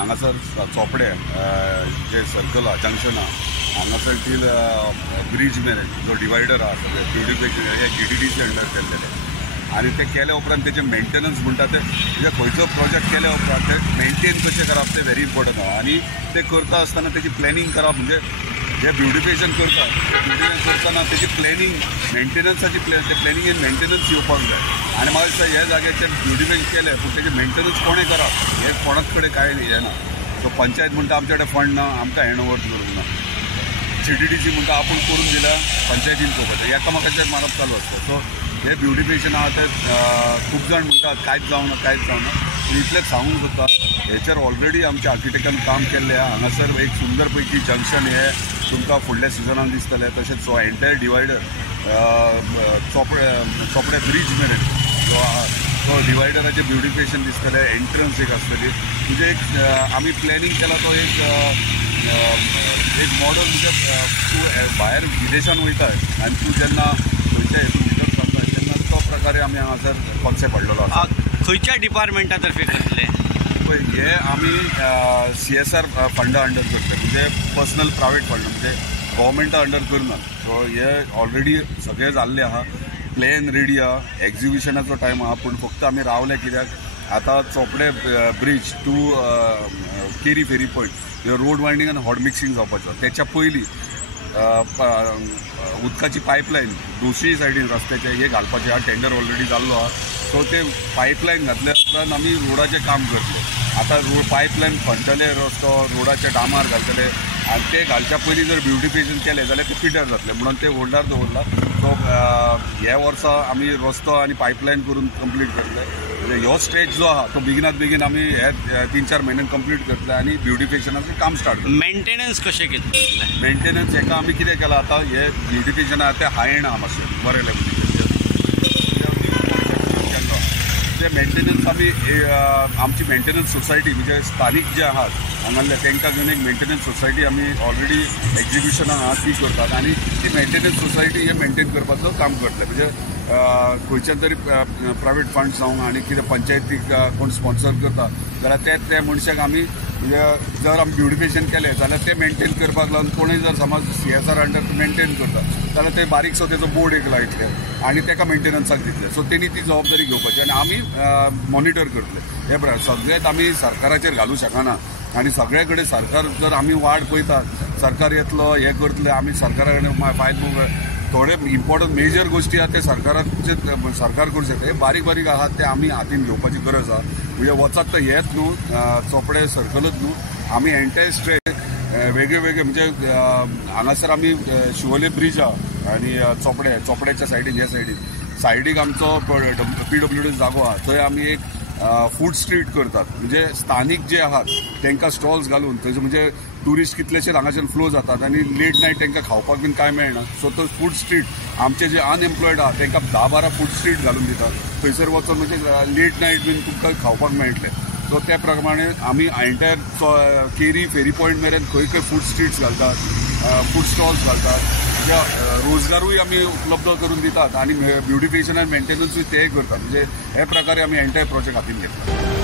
हांगासर चोपडे जे सर्कल आहा जंक्शन आहा हांगासर टील ब्रिज मेरेन जो डिवायडर आहा सगळे ब्युटिफिकेशन हे GTDC अंडर केल्लेले आनी ते केले उपरांत तेजे मेंटेनन्स म्हणटा ते म्हणजे खंयचो प्रोजेक्ट केले उपरांत ते मेंटेन कशें करप ते व्हेरी इम्पॉर्टंट आहा आनी ते करता आसतना तेजी प्लॅनिंग करप म्हणजे जे ब्युटिफिकेशन करतना तेजी प्लॅनिंग मेंटेनन्साची ते प्लॅनिंग एंड मेंटेनन्स येवपाक जाय आनी म्हाका दिसता ह्या जाग्याचेर ब्युटिफिकेशन केलें पूण तेजें मेंटेनन्स कोणें करप हें कोणाच कडेन कांय हें ना सो पंचायत म्हणटा आमचे कडेन फंड ना आमकां हँड ओवर करूंक ना CTDC म्हणटा आपूण करून दिला पंचायतीन चोवपाचें एकामेकाचेर मारप चालू आसता सो हे ब्युटिफिकेशन आहा ते खूब जाण म्हणटात कांयच जावना इतलेंच सांगूंक सोदता हेचेर ऑलरेडी आमच्या आर्किटेक्टान काम केल्लें आहा हांगासर एक सुंदर पैकी जंक्शन हे तुमकां फुडल्या सिजनान दिसतलें तशेंच so entire divider Chopde bridge मेरेन जो आहा तो डिवायडराचें ब्युटिफिकेशन दिसतलें एंट्रन्स एक आसतली म्हणजे एक आमी प्लॅनिंग केला तो एक मॉडल म्हणजे तूं भायर विदेशान वयता आनी तूं जेन्ना खंयच्या हेतून भितर सरता तेन्ना तो प्रकारे आमी हांगासर कॉन्सेप्ट हाडलेलो आसा खंयच्या डिपार्टमेंटा तर्फे करतले पळय हे आमी CSR फंडा अंडर करतले म्हणजे पर्सनल प्रायवेट फंड म्हणजे गव्हर्मेंटा अंडर करना सो हे ऑलरेडी सगळें जाल्लें आहा प्लॅन रेडी आहा एक्झिबिशनाचो टायम आहा पूण फक्त आमी रावले कित्याक आतां Chopde bridge to Keri ferry point ह्यो रोड वायंडींग आनी हॉट मिक्सिंग जावपाचो तेच्या पयलीं उदकाची पायपलायन दोशीय सायडीन रस्त्याचे हे घालपाचें हा टेंडर ऑलरेडी जाल्लो आहा सो ते पायपलायन घातल्या उपरांत आमी रोडाचें काम करतले आतां पायपलायन खणटले रस्तो रोडाचे डांबार घालतले आनी ते घालच्या पयलीं जर ब्युटिफिकेशन केलें जाल्यार ते पिड्ड्यार जातलें म्हणून ते होल्डार दवरला सो ह्या वर्सा आमी रस्तो आनी पायपलायन करून कंप्लीट करतले म्हणजे ह्यो स्टेज जो आहा तो बेगीन आमी हे 3-4 म्हयन्यान कंप्लीट करतले आनी ब्युटिफिकेशनाचें काम स्टार्ट करतले मेंटेनन्स कशें घेतले मेंटेनन्स हेका आमी कितें केलां आतां हे ब्युटिफिकेशन आहा तें हाय एंड आहा मातशें बरें लेवल ते मेंटेनन्स आमी आमची मेंटेनन्स सोसायटी म्हणजे स्थानीक जे आहात हांगासले तांकां घेवन एक मेंटेनन्स सोसायटी आमी ऑलरेडी एक्झिबिशनां आहा ती करतात आनी ती मेंटेनन्स सोसायटी हे मेंटेन करपाचो काम करतले म्हणजे खंयच्यान तरी प्रायवेट फंड्स जावं आनी कितें पंचायतीक कोण स्पॉन्सर करता जाल्यार त्या मनशाक आमी म्हणजे जर आमी ब्युटिफिकेशन केलें जाल्यार ते मेंटेन करपाक लागून कोणूय जर समज CSR अंडर मेंटेन करता जाल्यार ते बारीकसो तेजो बोर्ड एक लायतले आनी तेका मेंटेनन्साक दितले सो तेणी ती जबाबदारी घेवपाची आनी आमी मॉनिटर करतले हे सगळेंच आमी सरकाराचेर घालूं शकना आनी सगळे कडेन सरकार जर आमी वाट पळयतात सरकार येतलो हे करतले आमी सरकारा कडेन फायल थोडे इम्पॉर्टंट मेजर गोष्टी आहात ते सरकार करूं शकता हे बारीक आहात ते आमी हातीन घेवपाची गरज आहा म्हणजे वचत तर हेच न्हू चोपडे सर्कलच न्हू आमी एंटायर स्ट्रेच वेगळे म्हणजे हांगासर आमी शिवोले ब्रिज आहा आनी चोपड्याच्या सायडीन हे सायडीक आमचो PWD जागो आहा थंय आमी एक फूड स्ट्रीट करतात म्हणजे स्थानीक जे आहात तांकां स्टॉल्स घालून थंयसर म्हणजे टुरिस्ट कितलेशेच हांगाच्यान फ्लो जातात आनी लेट नायट तांकां खावपाक बीन कांय मेळना सो तो फूड स्ट्रीट आमचे जे अनएम्प्लॉयड आहा तांकां 10-12 फूड स्ट्रीट घालून दितात थंयसर वचून म्हणजे लेट नायट बीन तुमकां खावपाक मेळटलें सो त्या प्रमाणे आमी एंटायर केरी फेरी पॉयंट मेरेन खंय फूड स्ट्रीट्स घालतात फूड स्टॉल्स घालतात रोजगारूय आमी उपलब्ध करून दितात आनी ब्युटिफिकेशन आनी मेंटेनन्सूय ते करतात म्हणजे हे प्रकारे आमी एंटायर प्रोजेक्ट हातीन घेतला